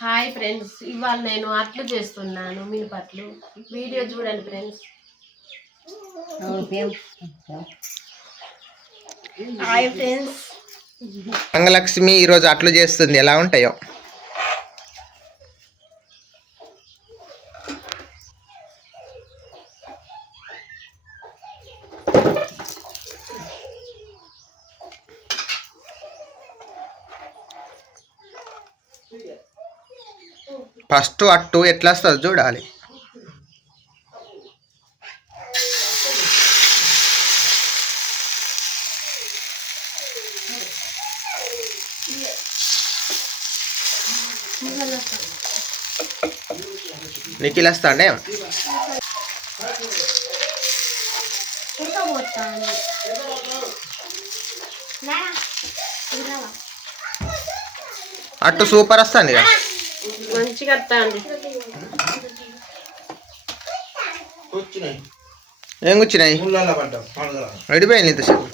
Hi friends, ఇవాళ నేను అట్లు చేస్తున్నాను. మినపట్లు వీడియో చూడండి ఫ్రెండ్స్. హాయ్ ఫ్రెండ్స్, మంగలక్ష్మి ఈరోజు అట్లు చేస్తుంది. ఎలా ఉంటాయో ఫస్ట్ అట్టు ఎట్లా వస్తుందో చూడాలి. నిఖిల్ వస్తాండే అట్టు సూపర్ వస్తుంది కదా, మంచిగా వస్తాండి. ఏం కూర్చున్నాయి అడిపోయింది ఇంతసేపు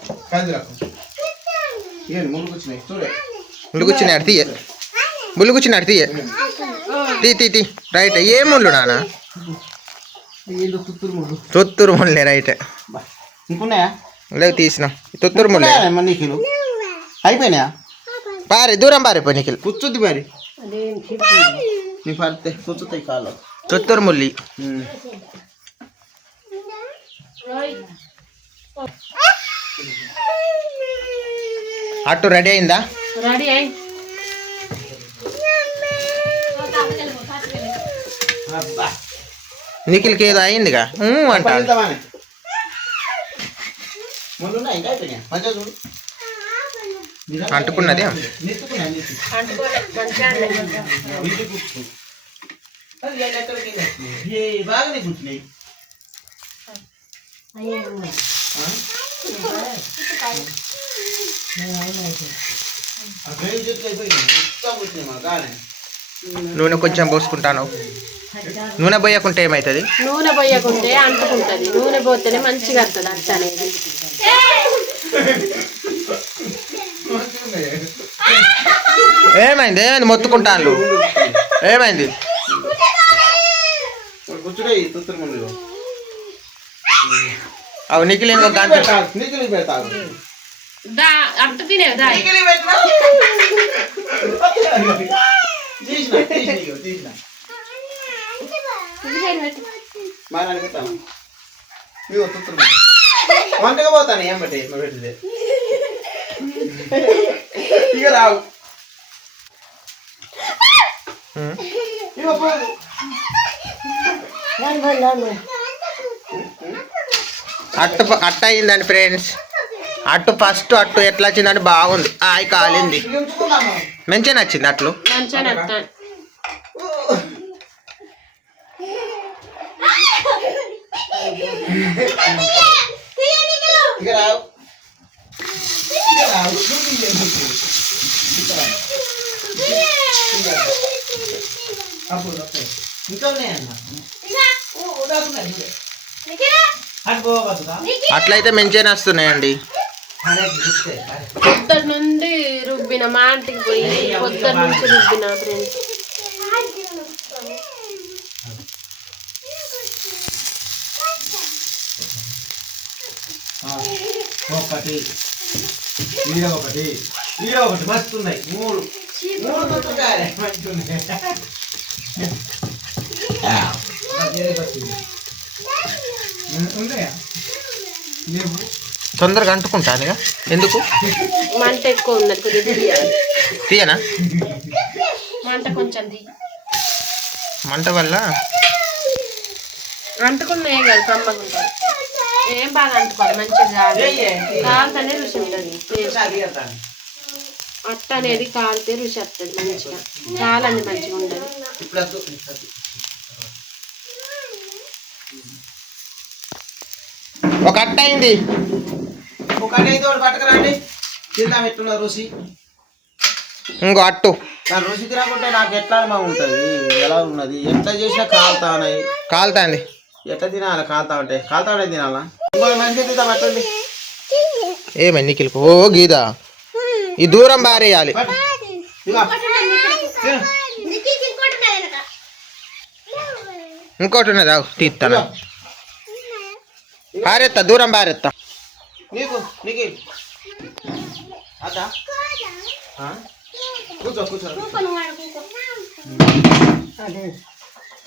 ముళ్ళు కూర్చున్నాడు తీయ ముళ్ళు కూర్చున్నాడు తీయ తీ రైట్. ఏ ముళ్ళు నాన్న? తొత్తురు ముళ్ళే రైట్. లేవు తీసినాం తొత్తురు ముళ్ళే అయిపోయినా పారి దూరం పారిపోయి నిఖిల్ కూర్చుద్ది మరి నీ పడితే కూర్చుతాయి కాళ్ళు తొత్తురు ముల్లి. అట్టు రెడీ అయిందా? రెడీ అయి నిఖిల్కి ఏదో అయిందిగా అంటాడు. అంటుకున్నది బాగానే కూర్చున్నాయి. నూనె కొంచెం పోసుకుంటాను. నూనె పోయకుంటే ఏమవుతుంది? నూనె పోయకుంటే అంటుకుంటుంది. నూనె పోతేనే మంచిగా వస్తుంది అట్ట అనేది. ఏమైంది? ఏమైంది? మొత్తుకుంటాను. ఏమైంది? అవు నిఖిల్ ఇంకొక అట్టు తినేవి దా వంటగా పోతాను ఏం బట్టి పెట్టింది ఇక రావు అట్ట అయిందండి ఫ్రెండ్స్. అట్టు ఫస్ట్ అట్టు ఎట్లా వచ్చిందని బాగుంది. ఆయి కాలింది, మంచిగా నచ్చింది అట్లు. అట్లయితే మంచిగా వస్తున్నాయండి. పొద్దున్న నుండి రుబ్బిన మా ఇంటికి పోయి పొద్దున్న నుంచి రుబ్బిన ఫ్రెండ్స్. ఒకటి ఒకటి ఒకటి మస్తు ఉన్నాయి. మూడు తొందరగా అంటుకుంటాను. ఎందుకు? మంట ఎక్కువ ఉన్నది, తీయనా? మంట కొంచెం మంట వల్ల అంటుకున్నాయి కదా, కమ్మకుంటారు. ఏం బాగా అంటుకోవాలి, మంచిగా కాలుతనే రుచి ఉంటుంది. అట్ట అనేది కాలితే రుచి వస్తుంది మంచిగా. కాలండి మంచిగా ఉంటుంది. ఒక అట్ట అయింది. పట్టుకురండి తిందాం ఎట్లున్న రుచి. ఇంకో అట్టు రుచి తినకుంటే నాకు ఎట్లా ఉంటుంది? ఎలా ఉన్నది? ఎట్లా చేసినా కాలుతాంది. ఎట్లా తినాలి? కాలుతా ఉంటే తినాలా? ఇంకో మంచిగా తిందాం అట్లండి. ఏమై నిఖిల్కు? ఓ గీదా, ఈ దూరం బారేయాలి. ఇంకోటి ఉన్నది తీస్తాను. పారెత్తా, దూరం పారెత్తా. నీకు నీకు అదా కూర్చో కూర్చో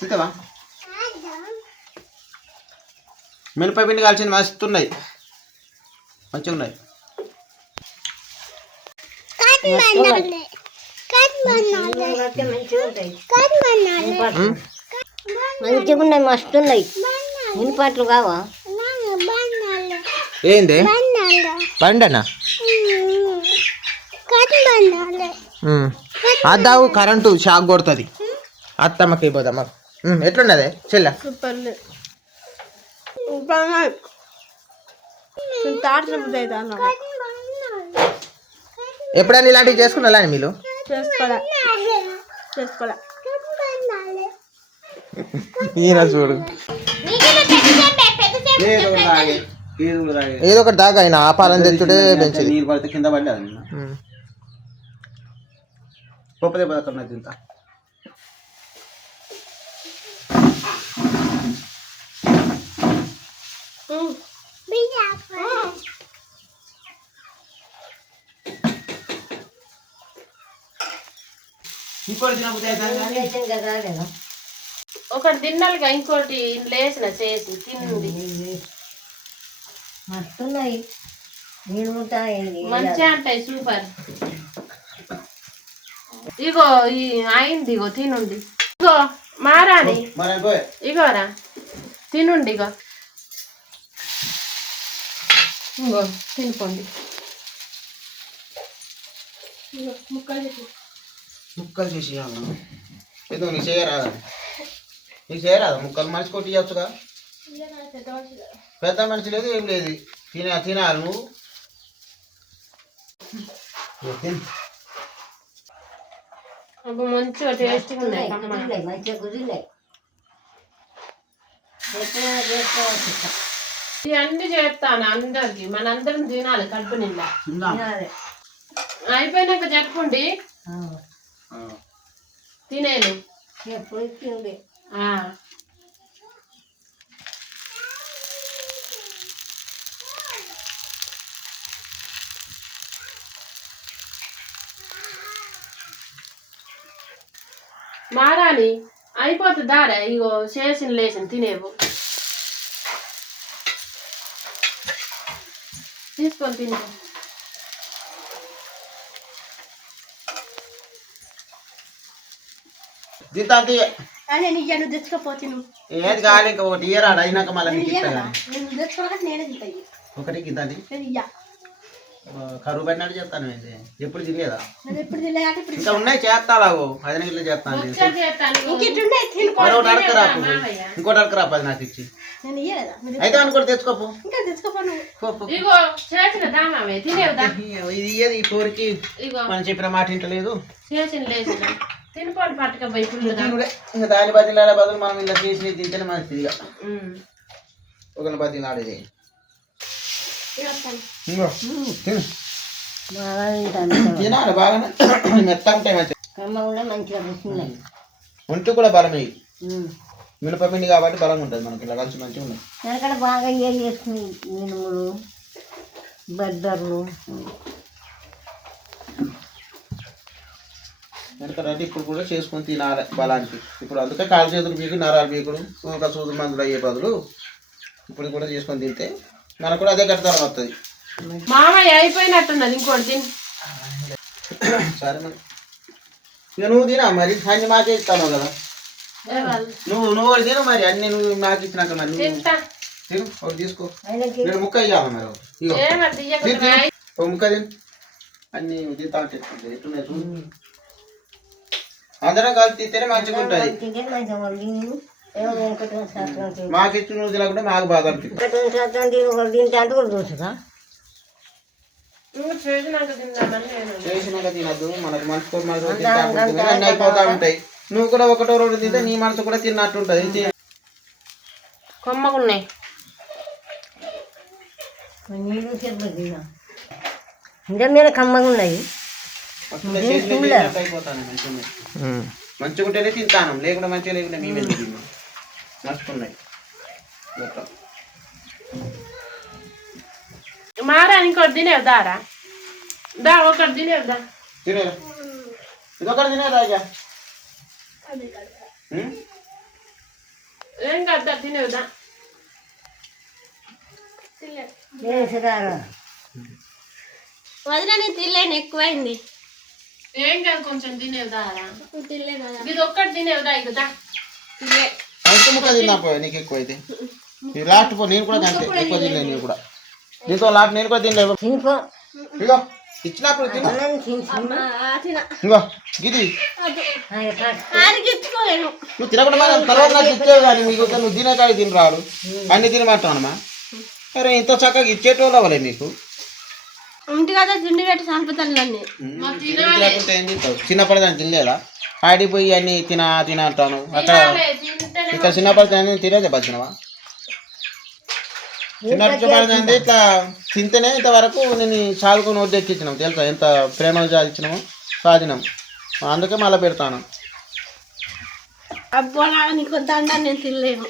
తింటావా? మినప పిండి కాల్చింది మస్తున్నాయి, మంచిగా ఉన్నాయి. మంచిగా ఉన్నాయి, మస్తు ఉన్నాయి. మినపాట్లు కావా? ఏంది బండనా? అద్దావు, కరెంటు షాక్ కొడుతుంది. అత్తమ్మకి పోదమ్మా. ఎట్లున్నదే చెల్ల? సూపర్ తాడుతున్న బుద్ధి అవుతా ఎప్పుడైనా ఇలాంటివి చేసుకున్నా మీరు? చేసుకోలే. ఈయన చూడు ఏదో ఒకటి దాకా ఆయన ఆపాలని తెచ్చుడే పెంచింది. నీరు పడితే కింద పడలేదు. పప్పు దెబ్బ తింటా. ఇంకోటి ఒకటి తిన్నాక ఇంకోటి లేచిన చేసి తింది. మస్తున్నాయి, మంచిగా ఉంటాయి, సూపర్. ఇగో ఈ అయింది, ఇగో తినుండి. ఇగో మారాని, ఇగోరా తినుండి. ఇగో ఇంకో తినుకోండి. ముక్కలు చేసి ఏదో నీకు చేయరాదా? నీకు చేయరాదా ముక్కలు? మనిషి కొట్టి ఇవ్వచ్చుగా. పెద్ద మనిషి లేదు ఏం లేదు, తినాలి నువ్వు. మంచిగా టేస్ట్గా ఉన్నాయి. మంచిగా కుదిరినాయి. ఇవన్నీ చేస్తాను అందరికి, మనందరం తినాలి కడుపు నిండా. అయిపోయినాక చెప్పండి తినేను. మారాని అయిపోతుందారా? ఇగో చేసిన లేచిన తినేవు, తీసుకొని తినే. తెచ్చుకోపోతే ఏది కావాలి ఇంకా ఒకటి ఇయరాడు అయినాక మళ్ళీ ఒకటి గిద్దండి కరువు పెట్టినట్టు చేస్తాను. ఎప్పుడు తినలేదా? ఇంకా ఉన్నాయి చేస్తావు 5 నిమిషాలు చేస్తాను. మరొకటి అడకరాపు, ఇంకోటి అడకరాపు అది నాకు ఇచ్చి. అయితే అనుకోటి తెచ్చుకోపు. ఇది ఈ కోరికి మనం చెప్పిన మాట ఇంటలేదు. ఇంకా దాని బదిలాడే బదులు మనం ఇలా చేసి తింటేనే మంచిది. ఇక ఒకరిని బదిలాడేది తినాలి బాగానే, మెత్త ఉంటాయి మంచిగా. ఒంటి కూడా బలమే, మినపపిండి కాబట్టి బలంగా ఉంటుంది. మనకి ఇలా కలిసి మంచిగా ఉన్నాయి. వెనకడ బాగా ఏం చేసుకుని మినుములు, బద్దర్లు వెనకడ ఇప్పుడు కూడా చేసుకొని తినాలి బలానికి. ఇప్పుడు అందుకే కాలు చేతులు బీకుడు, నరాలు బీకుడు, ఒక సూదులు మందులు అయ్యే బదులు ఇప్పుడు కూడా చేసుకొని తింటే మనకు కూడా అదే కట్టుదల వస్తుంది. మామయ్య అయిపోయినట్టున్నది, ఇంకోటి తిని. సరే మరి ఇక నువ్వు తినా మరి, అన్ని మాకే ఇస్తాను కదా. నువ్వు ఒకటి తిను మరి, అన్ని నువ్వు నాకు ఇచ్చినాక మరి తిను. ఒకటి తీసుకో, నేను ముక్క ఇవ్వాలి మరి. ఒక ముక్క తిను, అన్ని తింటా ఉంటే ఎట్లున్నాయి చూడు. అందరం కలిసి తింటేనే మంచిగా ఉంటుంది. మాకు ఇచ్చి నువ్వు తినకుండా మాకు బాధ చేసినాక తినద్దు. మనకు మనసు కూడా అన్నీ అయిపోతా ఉంటాయి. నువ్వు కూడా ఒకటో రెండు తింటే నీ మనసు కూడా తిన్నట్టు ఉంటుంది. కొమ్మగున్నాయి ఇంకా మీద కమ్మగా ఉన్నాయి. అయిపోతాను మంచిగా ఉంటేనే తింటాను, లేకుండా మంచిగా లేకుండా మేమే తిన్నాం. మస్తున్నాయి మారా ఇంకోటి తినేవు దారా దా ఒకటి తినేవు దా తినేరా ఇదొకటి తినేరా ఇక ఏం కాదు తినేవు దా వదిన నేను తినలేను ఎక్కువైంది ఏం కాదు కొంచెం తినేవు దారా ఇది ఒక్కటి తినేవు దా ఇక దా అంత ముక్క తిన్నా పోయా నీకు ఎక్కువ అయితే లాస్ట్ పో నేను కూడా అంతే ఎక్కువ తినలేదు నేను కూడా దీంతో లాస్ట్ నేను కూడా తినలేదు ఇగో ఇచ్చినప్పుడు తిను ఇగో గిది నువ్వు తినకుండా మరి తర్వాత నాకు ఇచ్చేవి కానీ మీకు నువ్వు తినేకాడి తిని రాడు అన్ని తినమంటావమ్మా అరే ఇంత చక్కగా ఇచ్చేటోళ్ళు అవ్వలే మీకు ఇంటి కదా తిండి పెట్టి చంపుతాను నన్ను తినకుంటే ఏం తింటావు చిన్నప్పటి దాన్ని తినలేదా ఆడిపోయి అన్ని తిన అంటాను అక్కడ ఇక్కడ చిన్నప్పటి అన్ని తినేదే బతినవా చిన్నప్పటి ఇట్లా తింటేనే ఇంతవరకు నేను సాదుకొని వద్దెక్కించినాం తెలుసా ఎంత ప్రేమగా సాధించినామో సాధినాం అందుకే మళ్ళీ పెడతాను అబ్బో నీకు దండ నేను తినలేను